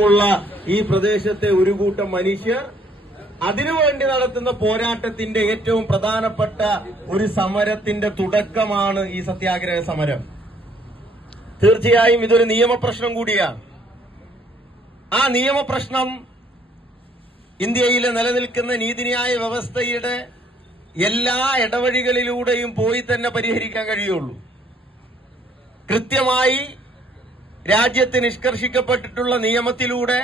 ചുറ്റുമുള്ള ഈ പ്രദേശത്തെ ഒരു കൂട്ടം മനുഷ്യർ അതിനുവേണ്ടി നടത്തുന്ന പോരാട്ടത്തിന്റെ ഏറ്റവും പ്രധാനപ്പെട്ട ഒരു സമരത്തിന്റെ തുടക്കമാണ് ഈ സത്യാഗ്രഹ സമരം. തീർച്ചയായും ഇതൊരു നിയമപ്രശ്നം കൂടിയാണ്. ആ നിയമപ്രശ്നം ഇന്ത്യയിൽ നിലനിൽക്കുന്ന നീതിന്യായ വ്യവസ്ഥയുടെ എല്ലാ ഇടവഴികളിലൂടെയും പോയി തന്നെ പരിഹരിക്കാൻ കഴിയുള്ളൂ. കൃത്യമായി രാജ്യത്ത് നിഷ്കർഷിക്കപ്പെട്ടിട്ടുള്ള നിയമത്തിലൂടെ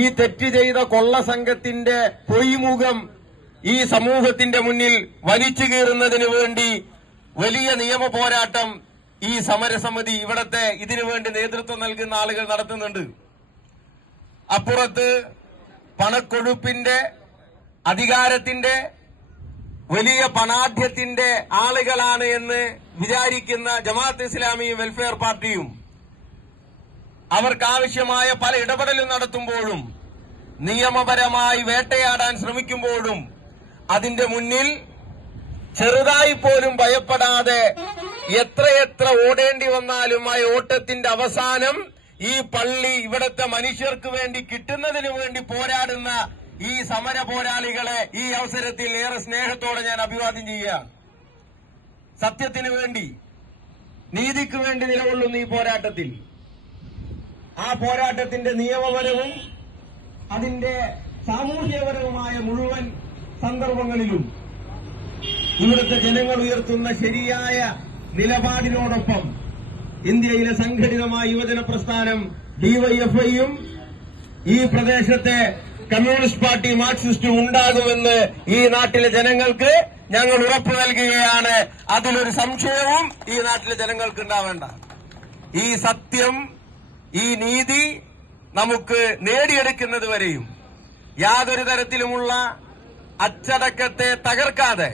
ഈ തെറ്റ് ചെയ്ത കൊള്ള സംഘത്തിന്റെ പൊയ്മുഖം ഈ സമൂഹത്തിന്റെ മുന്നിൽ വലിച്ചു കീറുന്നതിന് വേണ്ടി വലിയ നിയമ പോരാട്ടം ഈ സമരസമിതി ഇവിടത്തെ ഇതിനുവേണ്ടി നേതൃത്വം നൽകുന്ന ആളുകൾ നടത്തുന്നുണ്ട്. അപ്പുറത്ത് പണക്കൊഴുപ്പിന്റെ, അധികാരത്തിന്റെ, വലിയ പണാഢ്യത്തിന്റെ ആളുകളാണ് എന്ന് വിചാരിക്കുന്ന ജമാഅത്ത് ഇസ്ലാമി വെൽഫെയർ പാർട്ടിയും അവർക്കാവശ്യമായ പല ഇടപെടലും നടത്തുമ്പോഴും നിയമപരമായി വേട്ടയാടാൻ ശ്രമിക്കുമ്പോഴും അതിന്റെ മുന്നിൽ ചെറുതായി പോലും ഭയപ്പെടാതെ എത്രയെത്ര ഓടേണ്ടി വന്നാലും ആ ഓട്ടത്തിന്റെ അവസാനം ഈ പള്ളി ഇവിടുത്തെ മനുഷ്യർക്ക് വേണ്ടി കിട്ടുന്നതിന് വേണ്ടി പോരാടുന്ന ഈ സമര പോരാളികളെ ഈ അവസരത്തിൽ ഏറെ സ്നേഹത്തോടെ ഞാൻ അഭിവാദ്യം ചെയ്യുകയാണ്. സത്യത്തിന് വേണ്ടി, നീതിക്ക് വേണ്ടി നിലകൊള്ളുന്ന ഈ പോരാട്ടത്തിൽ, ആ പോരാട്ടത്തിന്റെ നിയമപരവും അതിന്റെ സാമൂഹ്യപരവുമായ മുഴുവൻ സന്ദർഭങ്ങളിലും ഇവിടുത്തെ ജനങ്ങൾ ഉയർത്തുന്ന ശരിയായ നിലപാടിനോടൊപ്പം ഇന്ത്യയിലെ സംഘടിതമായ യുവജന പ്രസ്ഥാനം ഡിവൈഎഫ്ഐയും ഈ പ്രദേശത്തെ കമ്മ്യൂണിസ്റ്റ് പാർട്ടി മാർക്സിസ്റ്റും ഉണ്ടാകുമെന്ന് ഈ നാട്ടിലെ ജനങ്ങൾക്ക് ഞങ്ങൾ ഉറപ്പു നൽകുകയാണ്. അതിലൊരു സംശയവും ഈ നാട്ടിലെ ജനങ്ങൾക്ക് ഉണ്ടാവേണ്ട. ഈ സത്യം, ഈ നീതി നമുക്ക് നേടിയെടുക്കുന്നത് വരെയും യാതൊരു തരത്തിലുമുള്ള അച്ചടക്കത്തെ തകർക്കാതെ,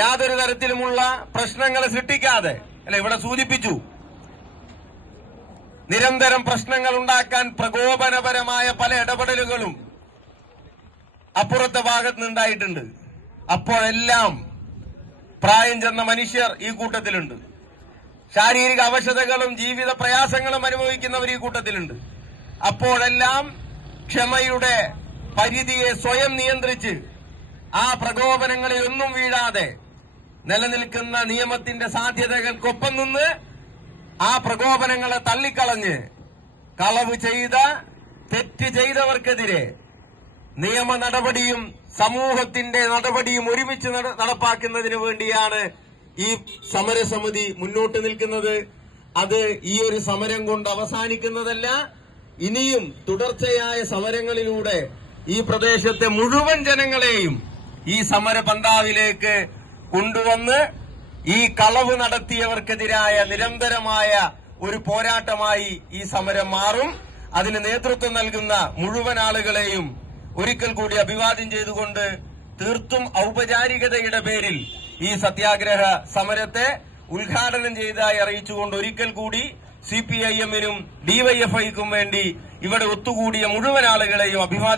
യാതൊരു തരത്തിലുമുള്ള പ്രശ്നങ്ങളെ സൃഷ്ടിക്കാതെ, ഇവിടെ സൂചിപ്പിച്ചു, നിരന്തരം പ്രശ്നങ്ങൾ ഉണ്ടാക്കാൻ പ്രകോപനപരമായ പല ഇടപെടലുകളും അപ്പുറത്തെ ഭാഗത്ത് നിന്നുണ്ടായിട്ടുണ്ട്. അപ്പോഴെല്ലാം പ്രായം ചെന്ന മനുഷ്യർ ഈ കൂട്ടത്തിലുണ്ട്. ശാരീരിക അവശതകളും ജീവിത പ്രയാസങ്ങളും അനുഭവിക്കുന്നവർ ഈ കൂട്ടത്തിലുണ്ട്. അപ്പോഴെല്ലാം ക്ഷമയുടെ പരിധിയെ സ്വയം നിയന്ത്രിച്ച് ആ പ്രകോപനങ്ങളിൽ ഒന്നും വീഴാതെ നിലനിൽക്കുന്ന നിയമത്തിന്റെ സാധ്യതകൾക്കൊപ്പം നിന്ന് ആ പ്രകോപനങ്ങളെ തള്ളിക്കളഞ്ഞ് കളവ് ചെയ്ത, തെറ്റ് ചെയ്തവർക്കെതിരെ നിയമ നടപടിയും സമൂഹത്തിന്റെ നടപടിയും ഒരുമിച്ച് നടപ്പാക്കുന്നതിന് വേണ്ടിയാണ് ഈ സമരസമിതി മുന്നോട്ട് നിൽക്കുന്നത്. അത് ഈ ഒരു സമരം കൊണ്ട് അവസാനിക്കുന്നതല്ല. ഇനിയും തുടർച്ചയായ സമരങ്ങളിലൂടെ ഈ പ്രദേശത്തെ മുഴുവൻ ജനങ്ങളെയും ഈ സമര പന്താവിലേക്ക് കൊണ്ടുവന്ന് ഈ കളവ് നടത്തിയവർക്കെതിരായ നിരന്തരമായ ഒരു പോരാട്ടമായി ഈ സമരം മാറും. അതിന് നേതൃത്വം നൽകുന്ന മുഴുവൻ ആളുകളെയും ഒരിക്കൽ കൂടി അഭിവാദ്യം ചെയ്തുകൊണ്ട് തീർത്തും ഔപചാരികതയുടെ പേരിൽ ഈ സത്യാഗ്രഹ സമരത്തെ ഉദ്ഘാടനം ചെയ്തതായി അറിയിച്ചുകൊണ്ട് ഒരിക്കൽ കൂടി സിപിഐഎമ്മിനും ഡിവൈഎഫ്ഐക്കും വേണ്ടി ഇവിടെ ഒത്തുകൂടിയ മുഴുവൻ ആളുകളെയും അഭിവാദ്യം